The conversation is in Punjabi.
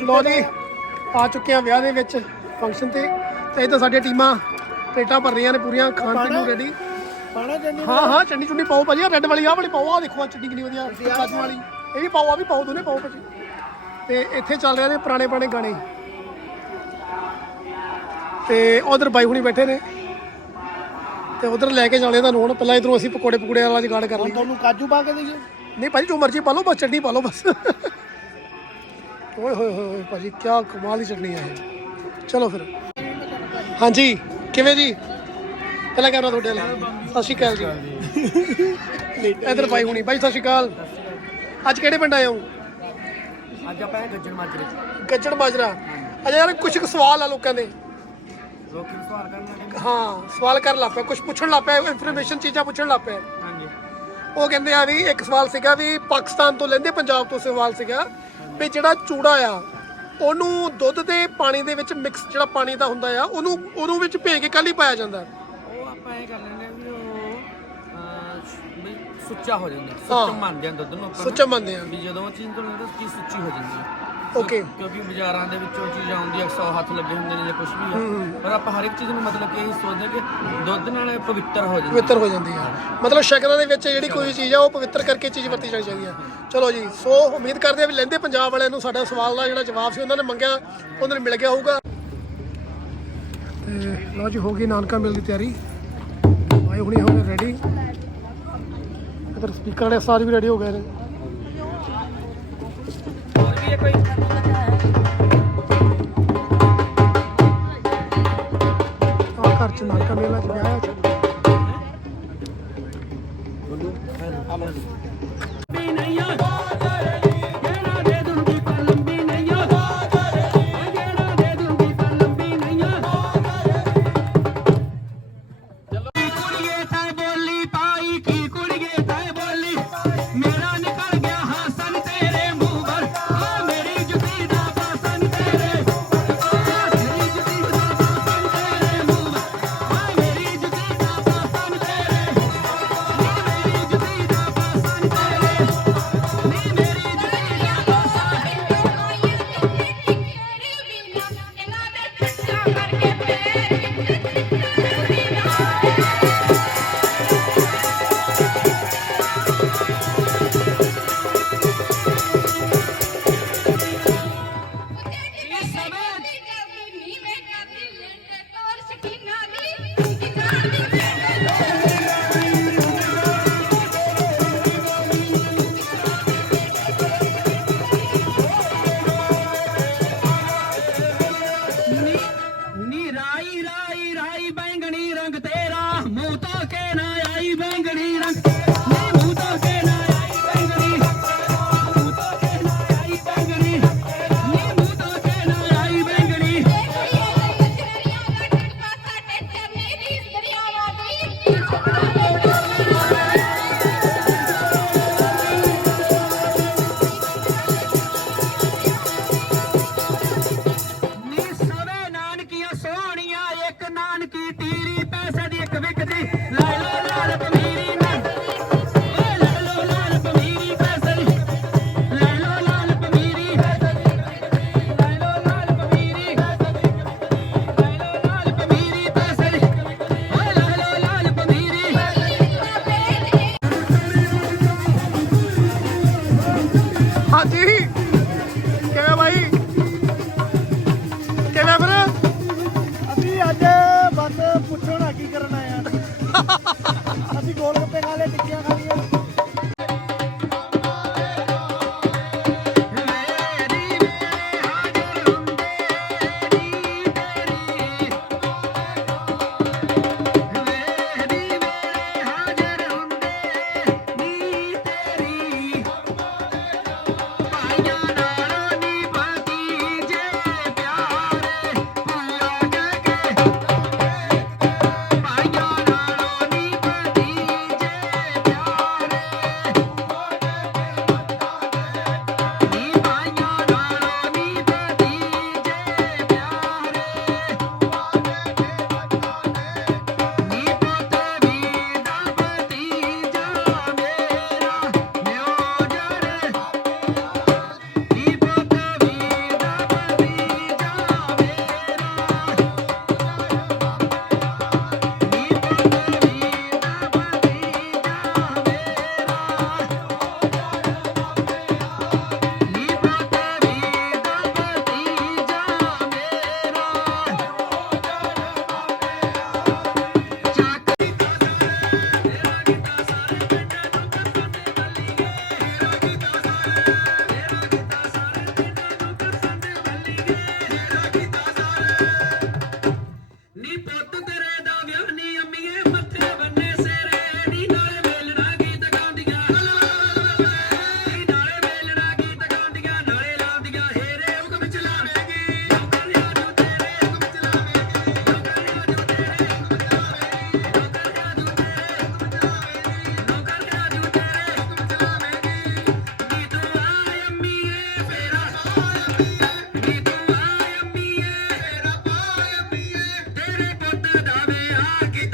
ਲੋ ਜੀ ਆ ਚੁੱਕੇ ਆ ਵਿਆਹ ਦੇ ਵਿੱਚ ਫੰਕਸ਼ਨ ਤੇ। ਤੇ ਇਹ ਤਾਂ ਸਾਡੀਆਂ ਟੀਮਾਂ ਪਲੇਟਾਂ ਭਰ ਰਹੀਆਂ ਨੇ ਪੂਰੀਆਂ ਖਾਣ ਪੀਣ ਨੂੰ ਰੈਡੀ ਪਾਣਾ ਚੰਨੀ ਹਾਂ ਹਾਂ ਚੰਨੀ ਚੁੰਨੀ ਪਾਓ ਭਾਜੀ ਰੈੱਡ ਵਾਲੀ ਆਹ ਵਾਲੀ ਪਾਓ ਆ ਦੇਖੋ ਆ ਚੰਨੀ ਕਿੰਨੀ ਵਧੀਆ ਕਾਜੂ ਵਾਲੀ। ਇਹ ਵੀ ਪਾਓ ਆ ਵੀ ਪਾਓ ਦੋਨੇ ਪਾਓ ਭਾਜੀ। ਤੇ ਇੱਥੇ ਚੱਲ ਰਹੇ ਨੇ ਪੁਰਾਣੇ ਪੁਰਾਣੇ ਗਾਣੇ। ਤੇ ਉਧਰ ਬਾਈ ਹੁਣੀ ਬੈਠੇ ਨੇ। ਤੇ ਉਧਰ ਲੈ ਕੇ ਚੱਲੇ ਤੁਹਾਨੂੰ ਹੁਣ। ਪਹਿਲਾਂ ਇਧਰੋਂ ਅਸੀਂ ਪਕੌੜੇ ਪਕੌੜੇ ਵਾਲਾ ਜਗਾੜ ਕਰ ਲਈ ਤੁਹਾਨੂੰ ਕਾਜੂ ਪਾ ਕੇ ਦਈਏ। ਨਹੀਂ ਭਾਜੀ ਜੋ ਮਰਜ਼ੀ ਪਾ ਲਓ ਬਸ ਚਟਨੀ ਪਾ ਲਓ ਬਸ। ਓਏ ਹੋਏ ਹੋਏ ਹੋਏ ਭਾਜੀ ਕੀ ਕਮਾਲ ਦੀ ਚਟਨੀ ਹੈ ਇਹ। ਚਲੋ ਫਿਰ। ਹਾਂਜੀ ਕਿਵੇਂ ਜੀ? ਪਹਿਲਾਂ ਕੈਮਰਾ ਤੁਹਾਡੇ ਨਾਲ ਸਤਿ ਸ਼੍ਰੀ ਅਕਾਲ ਜੀ। ਇਧਰ ਭਾਈ ਹੁਣੀ। ਭਾਈ ਸਤਿ ਸ਼੍ਰੀ ਅਕਾਲ। ਅੱਜ ਕਿਹੜੇ ਪਿੰਡ ਆਏ ਹੋ? ਅੱਜ ਆਪਾਂ ਗੱਜਣ ਮਾਜਰੇ। ਗੱਜਣ ਬਾਜਰਾ ਅਜਾ ਯਾਰ ਕੁਝ ਕੁ ਸਵਾਲ ਆ ਲੋਕਾਂ ਦੇ। ਲੋਕੀ ਸਵਾਲ ਕਰਨਾ ਹਾਂ ਸਵਾਲ ਕਰਨ ਲੱਗ ਪਏ ਕੁਝ ਪੁੱਛਣ ਲੱਗ ਪਏ ਇਨਫੋਰਮੇਸ਼ਨ ਚੀਜ਼ਾਂ ਪੁੱਛਣ ਲੱਗ ਪਏ ਹਾਂਜੀ। ਉਹ ਕਹਿੰਦੇ ਆ ਵੀ ਇੱਕ ਸਵਾਲ ਸੀਗਾ ਵੀ ਪਾਕਿਸਤਾਨ ਤੋਂ ਲੈਂਦੇ ਪੰਜਾਬ ਤੋਂ ਸਵਾਲ ਸੀਗਾ। ਵੀ ਜਿਹੜਾ ਚੂੜਾ ਆ ਉਹਨੂੰ ਦੁੱਧ ਤੇ ਪਾਣੀ ਦੇ ਵਿੱਚ ਮਿਕਸ ਜਿਹੜਾ ਪਾਣੀ ਦਾ ਹੁੰਦਾ ਆ ਉਹਨੂੰ ਉਹਨੂੰ ਵਿੱਚ ਭੇ ਕੇ ਕੱਲ ਹੀ ਪਾਇਆ ਜਾਂਦਾ। ਉਹ ਆਪਾਂ ਇਹ ਕਰ ਲੈਂਦੇ ਆ ਵੀ ਉਹ ਅਹ, ਵੀ ਸੁੱਚਾ ਹੋ ਜਾਂਦਾ ਹਾਂ। ਸੁੱਚਾ ਮੰਨਦੇ ਆ ਦੁੱਧ ਨੂੰ ਆਪਾਂ ਸੁੱਚਾ ਮੰਨਦੇ ਆ। ਵੀ ਜਦੋਂ ਚੀਜ਼ ਤੋਂ ਲੈਂਦੇ ਚੀਜ਼ ਸੁੱਚੀ ਹੋ ਜਾਂਦੀ ਹੈ ਓਕੇ ਕਿਉਂਕਿ ਬਾਜ਼ਾਰਾਂ ਦੇ ਵਿੱਚ ਚੀਜ਼ ਆਉਂਦੀ ਹੈ 100 ਹੱਥ ਲੱਗੇ ਹੁੰਦੇ ਨੇ ਜਾਂ ਕੁਝ ਵੀ ਆ। ਪਰ ਆਪਾਂ ਹਰ ਇੱਕ ਚੀਜ਼ ਨੂੰ ਮਤਲਬ ਕਿ ਇਹ ਸੋਚਦੇ ਕਿ ਦੁੱਧ ਨਾਲ ਪਵਿੱਤਰ ਹੋ ਜਾਂਦੀ ਪਵਿੱਤਰ ਹੋ ਜਾਂਦੀ ਆ ਮਤਲਬ ਸ਼ਕਲਾਂ ਦੇ ਵਿੱਚ ਜਿਹੜੀ ਕੋਈ ਚੀਜ਼ ਆ ਉਹ ਪਵਿੱਤਰ ਕਰਕੇ ਚੀਜ਼ ਵਰਤੀ ਜਾਣੀ ਚਾਹੀਦੀ ਆ ਚਲੋ ਜੀ ਸੋ ਉਮੀਦ ਕਰਦੇ ਆ ਵੀ ਲੈਂਦੇ ਪੰਜਾਬ ਵਾਲਿਆਂ ਨੂੰ ਸਾਡਾ ਸਵਾਲ ਦਾ ਜਿਹੜਾ ਜਵਾਬ ਸੀ ਉਹਨਾਂ ਨੇ ਮੰਗਿਆ ਉਹਨਾਂ ਨੂੰ ਮਿਲ ਗਿਆ ਹੋਊਗਾ। ਤੇ ਲਓ ਜੀ ਹੋ ਗਈ ਨਾਨਕਾ ਮਿਲ ਦੀ ਤਿਆਰੀ। ਆਏ ਹੁਣੇ ਹੋ ਗਏ ਰੈਡੀ ਇਧਰ ਸਪੀਕਰ ਵਾਲੇ ਸਾਰੇ ਵੀ ਰੈਡੀ ਹੋ ਗਏ ਨੇ। ਹੈ ਕੋਈ ਘਰ ਚ ਨਾਨਕਾ ਮੇਲਾ ਚ ਵਿਆਹ Thank you. ਪੁੱਤ ਤੇਰੇ ਦਾ ਵਿਆਹ me again.